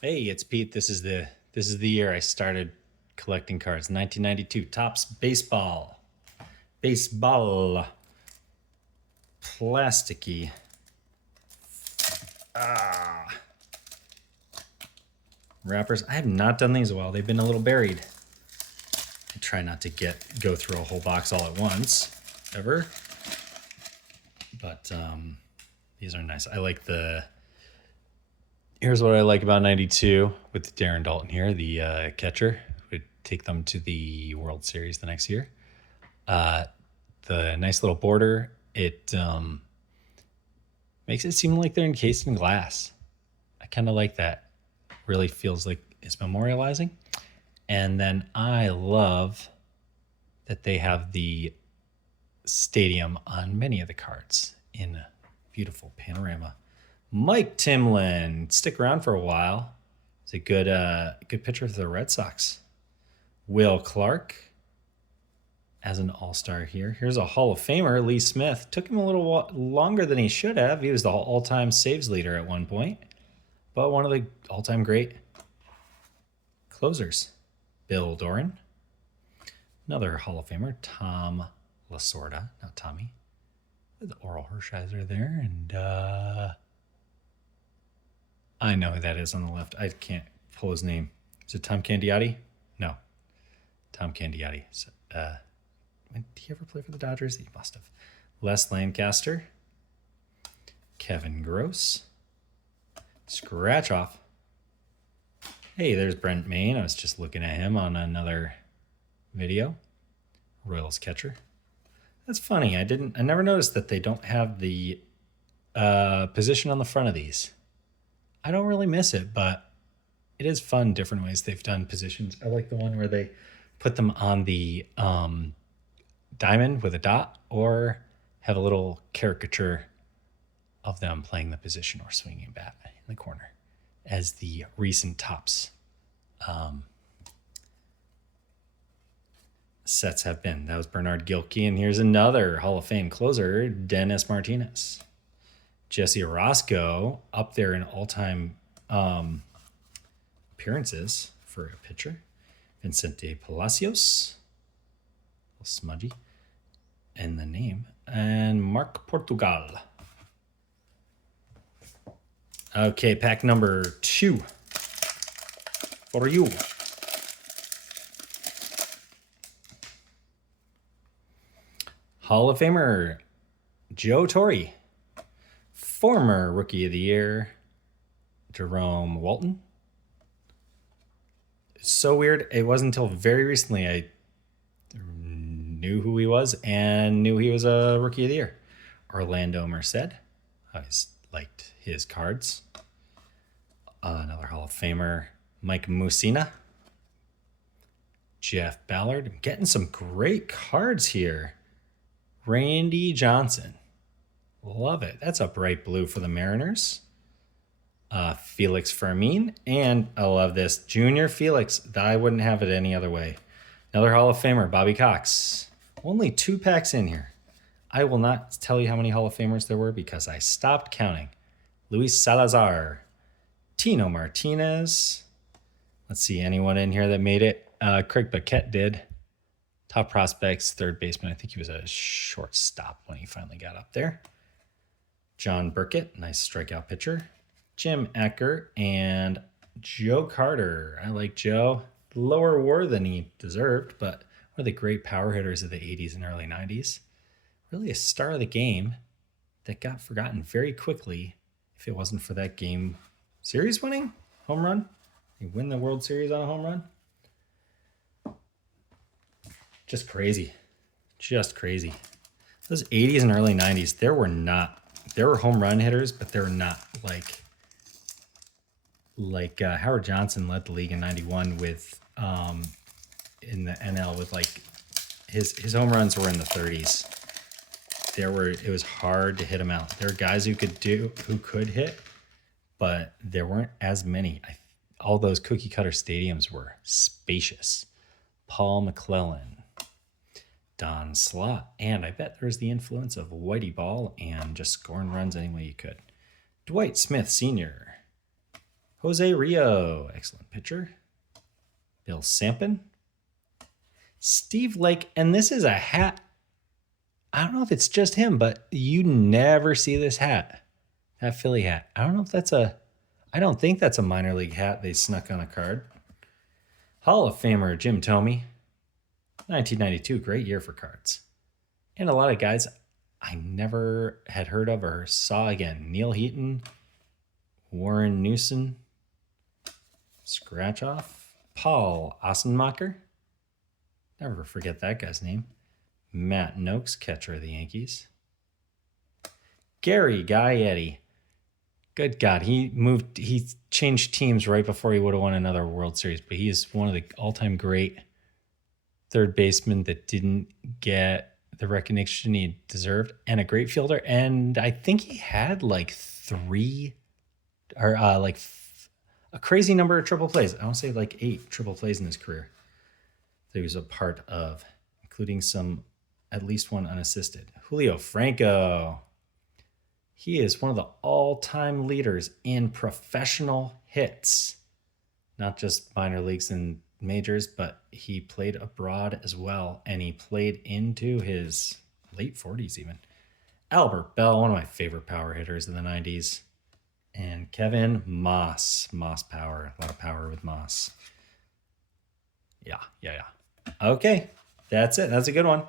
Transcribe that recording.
Hey, it's Pete. This is the year I started collecting cards. 1992 Topps baseball. Baseball. Plasticky. Wrappers. I have not done these a while. They've been a little buried. I try not to go through a whole box all at once, ever. But these are nice. I like the. Here's what I like about 92 with Darren Dalton here, the catcher. Would take them to the World Series the next year. The nice little border. It makes it seem like they're encased in glass. I kind of like that. Really feels like it's memorializing. And then I love that they have the stadium on many of the cards in a beautiful panorama. Mike Timlin, stick around for a while. It's a good pitcher for the Red Sox. Will Clark as an all-star here. Here's a Hall of Famer, Lee Smith. Took him a little longer than he should have. He was the all-time saves leader at one point, but one of the all-time great closers. Bill Doran. Another Hall of Famer, Tom Lasorda, not Tommy. The Oral Hershiser there, and I know who that is on the left. I can't pull his name. Is it Tom Candiotti? No, Tom Candiotti. So, did he ever play for the Dodgers? He must have. Les Lancaster. Kevin Gross. Scratch off. Hey, there's Brent Maine. I was just looking at him on another video. Royals catcher. That's funny. I never noticed that they don't have the position on the front of these. I don't really miss it, but it is fun different ways they've done positions. I like the one where they put them on the diamond with a dot, or have a little caricature of them playing the position or swinging a bat in the corner, as the recent Topps sets have been. That was Bernard Gilkey, and here's another Hall of Fame closer, Dennis Martinez. Jesse Orosco up there in all-time appearances for a pitcher. Vincente Palacios, a little smudgy, and the name, and Mark Portugal. Okay, pack number 2 for you. Hall of Famer Joe Torre. Former Rookie of the Year Jerome Walton. It's so weird. It wasn't until very recently I knew who he was and knew he was a Rookie of the Year. Orlando Merced. I always liked his cards. Another Hall of Famer, Mike Mussina. Jeff Ballard. I'm getting some great cards here. Randy Johnson. Love it. That's a bright blue for the Mariners. Felix Fermin. And I love this. Junior Felix. I wouldn't have it any other way. Another Hall of Famer, Bobby Cox. Only 2 packs in here. I will not tell you how many Hall of Famers there were because I stopped counting. Luis Salazar. Tino Martinez. Let's see, anyone in here that made it? Craig Paquette did. Top prospects, third baseman. I think he was a shortstop when he finally got up there. John Burkett, nice strikeout pitcher. Jim Ecker and Joe Carter. I like Joe. Lower WAR than he deserved, but one of the great power hitters of the 80s and early 90s. Really a star of the game that got forgotten very quickly if it wasn't for that game series winning home run. You win the World Series on a home run. Just crazy. Just crazy. Those 80s and early 90s, there were home run hitters, but they were not like Howard Johnson led the league in 91 with in the NL with like his home runs were in the 30s. It was hard to hit them out. There were guys who could hit, but there weren't as many. All those cookie cutter stadiums were spacious. Paul McClellan, Don Slott, and I bet there's the influence of Whitey Ball and just scoring runs any way you could. Dwight Smith Sr., Jose Rio, excellent pitcher. Bill Sampson. Steve Lake, and this is a hat. I don't know if it's just him, but you never see this hat. That Philly hat. I don't think that's a minor league hat they snuck on a card. Hall of Famer Jim Thome. 1992, great year for cards. And a lot of guys I never had heard of or saw again. Neil Heaton, Warren Newson, scratch off. Paul Ossenmacher. Never forget that guy's name. Matt Noakes, catcher of the Yankees. Gary Gaetti. Good God, he changed teams right before he would have won another World Series, but he is one of the all-time great third basemen that didn't get the recognition he deserved, and a great fielder. And I think he had like a crazy number of triple plays. I don't say like 8 triple plays in his career that he was a part of, including at least one unassisted. Julio Franco. He is one of the all-time leaders in professional hits, not just minor leagues and majors, but he played abroad as well, and he played into his late 40s even. Albert Bell, one of my favorite power hitters of the 90s. And Kevin Moss. Moss power. A lot of power with Moss. Yeah. Okay, that's it. That's a good one.